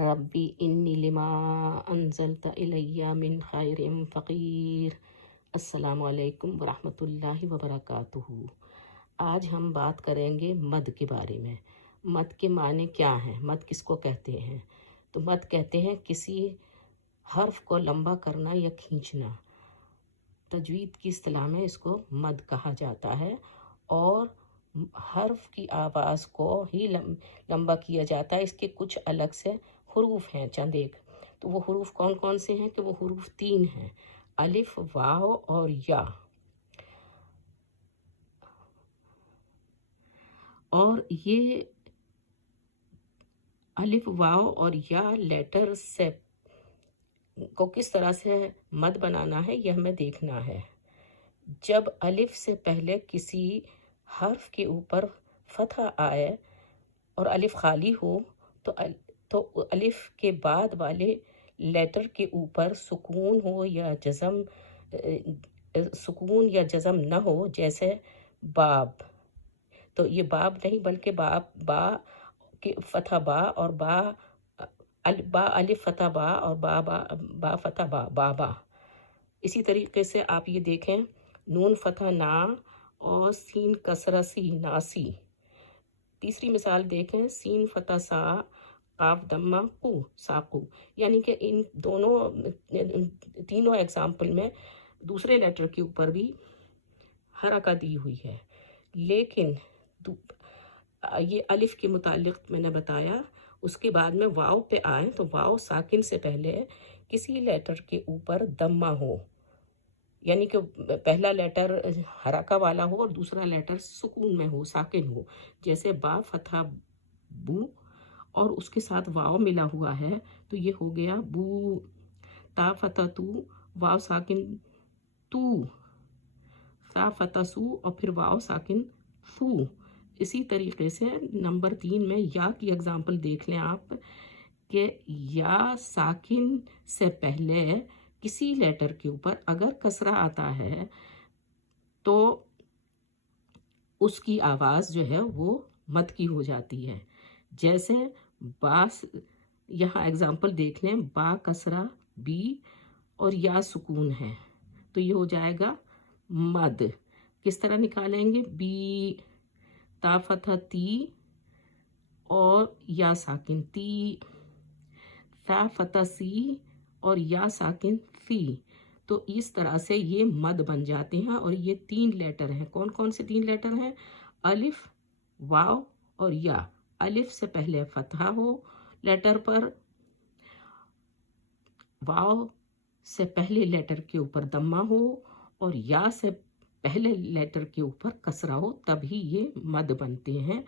रब्बी इन्नी लिमा अंज़लता इलैया मिन खैरिम फ़क़ीर। अस्सलामु अलैकुम वरहमतुल्लाहि वबरकातुहू। आज हम बात करेंगे मद के बारे में। मद के माने क्या हैं, मद किसको कहते हैं? तो मद कहते हैं किसी हर्फ को लंबा करना या खींचना। तजवीद की इस्तिलाह में इसको मद कहा जाता है और हर्फ की आवाज़ को ही लंबा किया जाता है। इसके कुछ अलग से हरूफ हैं, चंद एक। तो वो हरूफ कौन कौन से हैं? कि वो हरूफ 3 हैं, अलिफ, वाव और या। और ये अलिफ, वाव और या लेटर से को किस तरह से मद बनाना है, यह हमें देखना है। जब अलिफ से पहले किसी हर्फ के ऊपर फतह आए और अलिफ खाली हो तो अलिफ के बाद वाले लेटर के ऊपर सुकून हो या जज़म, सुकून या जज़म न हो, जैसे बाब। तो ये बाब नहीं बल्कि बाब, बा के फतह बा और बा अलिफ फतह बा और बा फतह बा, बाबा। इसी तरीके से आप ये देखें, नून फतह ना और सीन कसरा सी, नासी। तीसरी मिसाल देखें, सीन फतह सा, काफ दम्मा कू, साकू। यानी कि इन तीनों एग्जाम्पल में दूसरे लेटर के ऊपर भी हरका दी हुई है। लेकिन ये अलिफ के मुतालिक मैंने बताया। उसके बाद में वाव पे आए तो वाव साकिन से पहले किसी लेटर के ऊपर दम्मा हो, यानी कि पहला लेटर हरका वाला हो और दूसरा लेटर सुकून में हो, साकिन हो। जैसे बा फतह बू और उसके साथ वाव मिला हुआ है तो ये हो गया बू। ता फतह तू, वाव साकिन तू, ता फतह सू और फिर वाव साकिन फू। इसी तरीके से नंबर 3 में या की एग्जाम्पल देख लें आप, कि या साकिन से पहले किसी लेटर के ऊपर अगर कसरा आता है तो उसकी आवाज़ जो है वो मद की हो जाती है। जैसे बास, यहाँ एग्जाम्पल देख लें, बा कसरा बी और या सुकून है तो ये हो जाएगा मद। किस तरह निकालेंगे? बी, ता फतह ती और या साकिन ती, ता फतह सी और या साकिन सी। तो इस तरह से ये मद बन जाते हैं। और ये 3 लेटर हैं। कौन कौन से 3 लेटर हैं? अलिफ, वाव और या। अलिफ से पहले फतहा हो लेटर पर, वाव से पहले लेटर के ऊपर दम्मा हो और या से पहले लेटर के ऊपर कसरा हो, तभी ये मद बनते हैं।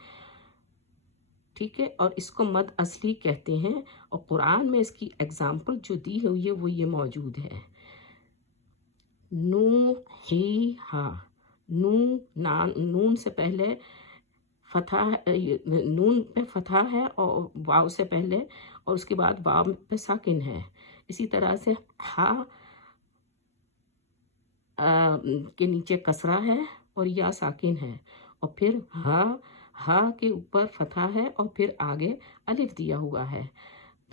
ठीक है, और इसको मद असली कहते हैं। और कुरान में इसकी एग्जाम्पल जो दी हुई है वो ये मौजूद है। नू ही हा, नून से पहले फतह, नून पे फतह है और वाव से पहले, और उसके बाद वाव पे साकिन है। इसी तरह से हा के नीचे कसरा है और या साकिन है, और फिर हा के ऊपर फतह है और फिर आगे अलिफ दिया हुआ है।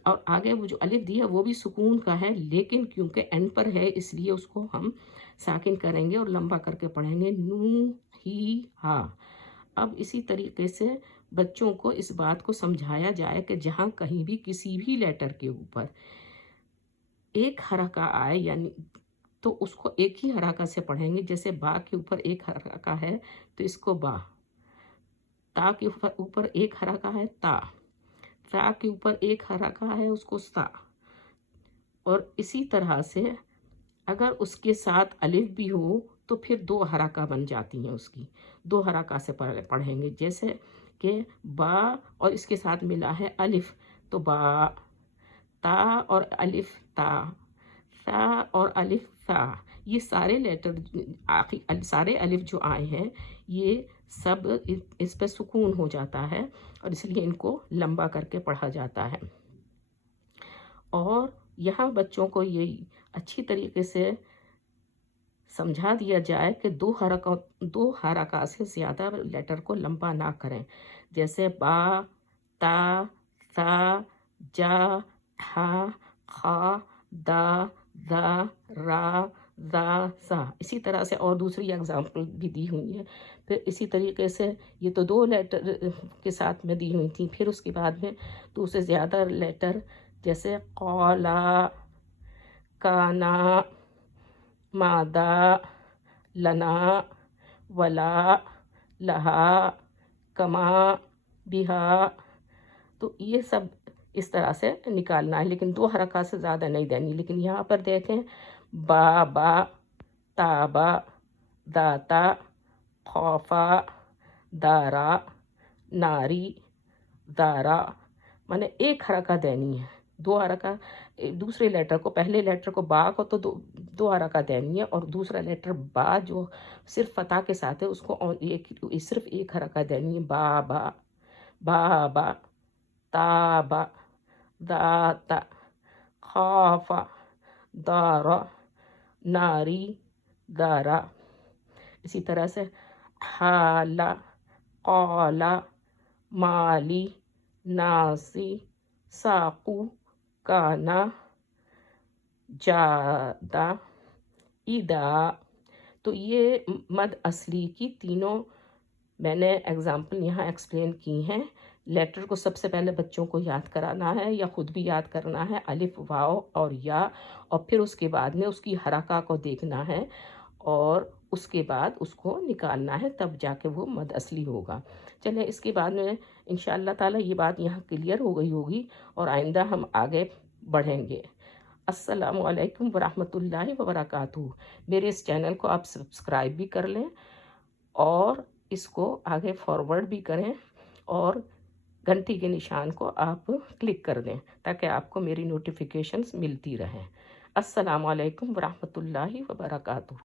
और आगे वो जो अलिफ दिया वो भी सुकून का है, लेकिन क्योंकि एंड पर है इसलिए उसको हम साकिन करेंगे और लंबा करके पढ़ेंगे, नू ही हा। अब इसी तरीके से बच्चों को इस बात को समझाया जाए कि जहाँ कहीं भी किसी भी लेटर के ऊपर एक हरका आए, यानी तो उसको एक ही हरका से पढ़ेंगे। जैसे बा के ऊपर एक हरका है तो इसको बा, ता के ऊपर एक हरका है ता के ऊपर एक हरका है उसको सा। और इसी तरह से अगर उसके साथ अलिफ भी हो तो फिर 2 हरका बन जाती हैं, उसकी 2 हरका से पढ़ेंगे। जैसे कि बा और इसके साथ मिला है अलिफ तो बा, ता और अलिफ ता, सा और अलिफ सा। ये सारे लेटर सारे अलिफ जो आए हैं ये सब इस पर सुकून हो जाता है और इसलिए इनको लंबा करके पढ़ा जाता है। और यहाँ बच्चों को ये अच्छी तरीके से समझा दिया जाए कि 2 हरका से ज़्यादा लेटर को लंबा ना करें। जैसे बा, ता, सा, جا، ہا، خا، دا، ذا، را، ذا، سا. اسی طرح سے اور دوسری اگزامپل بھی دی ہوئی ہیں. پھر اسی طریقے سے یہ تو 2 لیٹر کے ساتھ میں دی ہوئی تھیں. پھر اس کے بعد میں دوسرے زیادہ لیٹر جیسے قولا، کانا، مادا، لنا، ولا، لہا، کما، بہا. تو یہ سب اس طرح سے نکالنا ہے، لیکن 2 حرکات سے زیادہ نہیں دینی. لیکن یہاں پر دیکھیں بابا، تابا، داتا، خوفا، دارا، ناری، دارا. میں نے 1 حرکت دینی ہے. 2 حرکت دوسرے لیٹر کو، پہلے لیٹر کو با کو تو 2 حرکت دینی ہے، اور دوسرا لیٹر با جو صرف فتح کے ساتھ ہے اس کو صرف 1 حرکت دینی ہے. بابا، بابا، تابا، داتا، خوفا، دارا، ناری، دارا. اسی طرح سے حالا، قولا، مالی، ناسی، ساقو، کانا، جادا، ادا. تو یہ مد اصلی کی تینوں میں نے اگزامپل یہاں ایکسپلین کی ہیں. لیٹر کو سب سے پہلے بچوں کو یاد کرانا ہے یا خود بھی یاد کرنا ہے، الف، واو اور یا، اور پھر اس کے بعد میں اس کی حرکہ کو دیکھنا ہے اور اس کے بعد اس کو نکالنا ہے، تب جا کے وہ مد اصلی ہوگا. چلیں اس کے بعد میں انشاءاللہ تعالی یہ بات یہاں کلیئر ہو گئی ہوگی اور آئندہ ہم آگے بڑھیں گے. السلام علیکم ورحمۃ اللہ وبرکاتہ. میرے اس چینل کو آپ سبسکرائب بھی کر لیں اور اس کو آگے فارورڈ بھی کریں اور گھنٹی کے نشان کو آپ کلک کر دیں تاکہ آپ کو میری نوٹیفیکیشنز ملتی رہیں. السلام علیکم ورحمۃ اللہ وبرکاتہ.